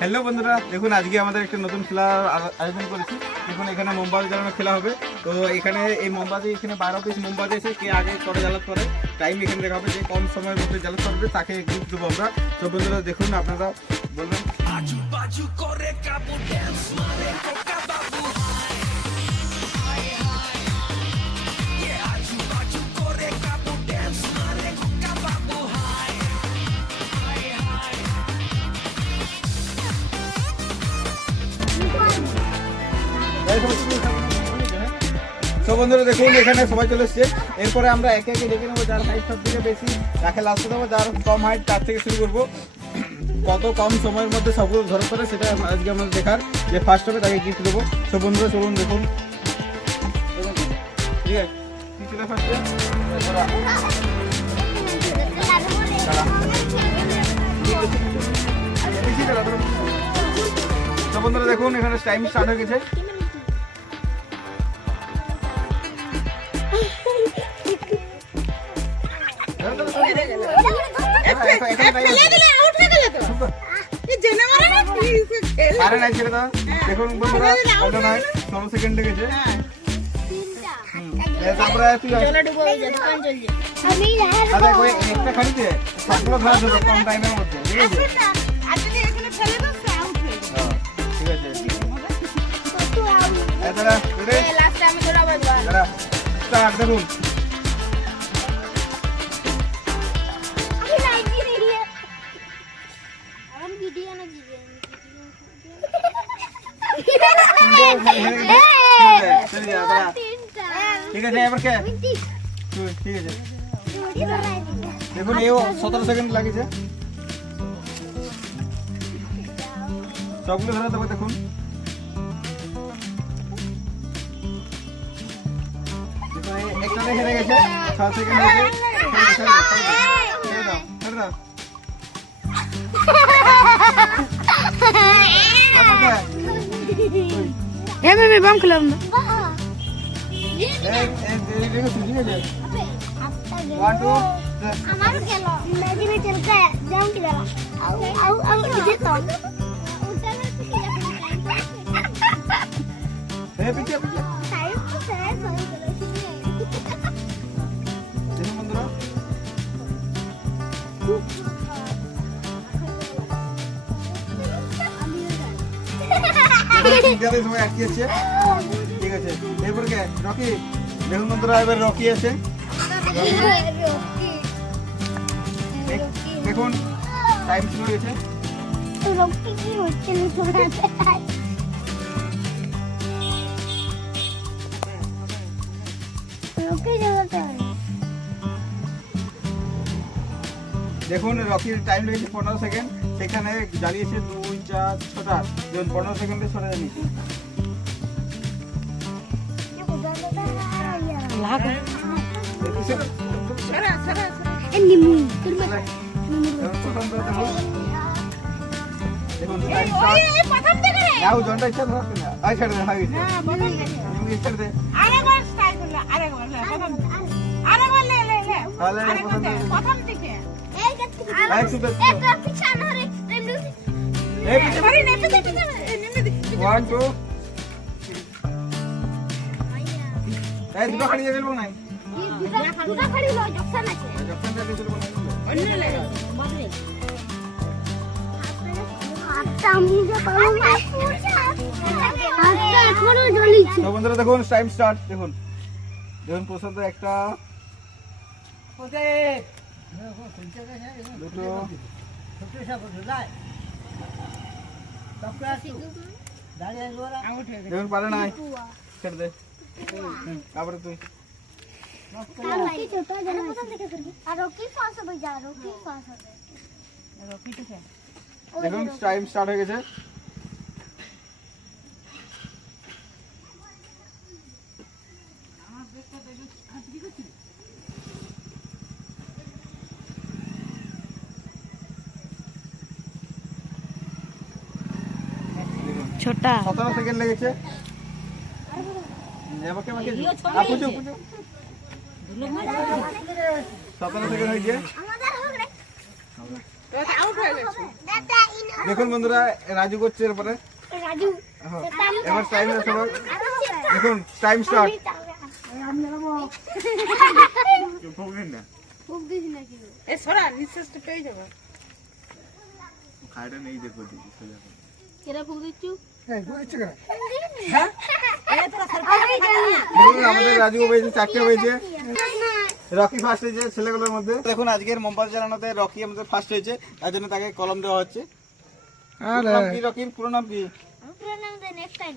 Hello বন্ধুরা, দেখুন আজকে আমাদের একটা নতুন খেলার আয়োজন করেছি। দেখুন এখানে মোমবাতি জ্বালানো খেলা হবে। তো এখানে এই মোমবাতি, এখানে 12 পিস মোমবাতি আছে। কে আগে করে জ্বালাতে পারে টাইম এখানে দেখা হবে। যে কম সময়ের মধ্যে জ্বালাতে পারবে তাকে গিফট দেবো আমরা। তো বন্ধুরা দেখুন, আপনারা বলবেন তো বন্ধুরা দেখুন এখানে সবাই চলে এসছে। এরপরে আমরা একে একে দেখে নেবো যার হাইট সব থেকে বেশি তাকে লাস্টে দেবো, যার কম হাইট তার থেকে শুরু করবো। কত কম সময়ের মধ্যে সবগুলো ধরে পড়ে সেটা আজকে আমাদের দেখার। যে ফার্স্ট হবে তাকে গিফট দেবো। তো বন্ধুরা চলুন দেখুন, ঠিক আছে কি ছিল ফার্স্টে। তো বন্ধুরা দেখুন এখানে টাইম স্টার্ট হয়ে গেছে। দেখুন বন্ধুরা 16 সেকেন্ড লেগেছে। তারপরে একটা খালিতে সবগুলো ধরা যাবে কম টাইমের মধ্যে, ঠিক আছে? ঠিক আছে, দেখুন ঠিক আছে। এবার কে? ঠিক আছে, দেখুন এও 17 সেকেন্ড লাগেছে। সবগুলো ধরা দেবো। দেখুন একটা হেরে গেছে, 6 সেকেন্ড হয়েছে। বাম খেলাম না। ঠিক আছে, এরপর কে? রকি। দেখুন বন্ধুরা এবার রকি আছে। দেখুন টাইম শুরু হয়েছে। দেখুন রকির টাইম লেগেছে 15 সেকেন্ড। সেখানে জ্বালিয়েছে 2, 4, 6টা। 15 সেকেন্ডে সরে জানিয়েছে। বন্ধুরা দেখুন টাইম স্টার্ট। দেখুন দেখুন প্রসাদ একটা, দুটো, দেখুন পারে নাই, ছেড়ে দে। তারপরে তুই দেখুন টাইম স্টার্ট হয়ে গেছে। ছোটা 17 সেকেন্ড লেগেছে। 17 সেকেন্ড হয়েছে। দেখুন বন্ধুরা রাজু করছে এরপরে রাজু হ্যাঁ, এবার টাইম সবাই দেখুন টাইম স্টার্ট না খুব দিস নাকি এ সরা নিঃশ্বাসটা পেয়ে যাবে খাইটা নেই দেখো দিদি সোজা করে। কেরা ফুক দিচ্ছু দেখুন আমাদের রাজু হয়েছে 4টে হয়েছে রকি ফার্স্ট হয়েছে ছেলেগুলোর মধ্যে দেখুন আজকের মোমবাতি জ্বালানোতে রকি আমাদের ফার্স্ট হয়েছে তার জন্য তাকে কলম দেওয়া হচ্ছে পুরো নাম কি রকির পুরো নাম কি পুরো নাম দে নেক্সট টাইম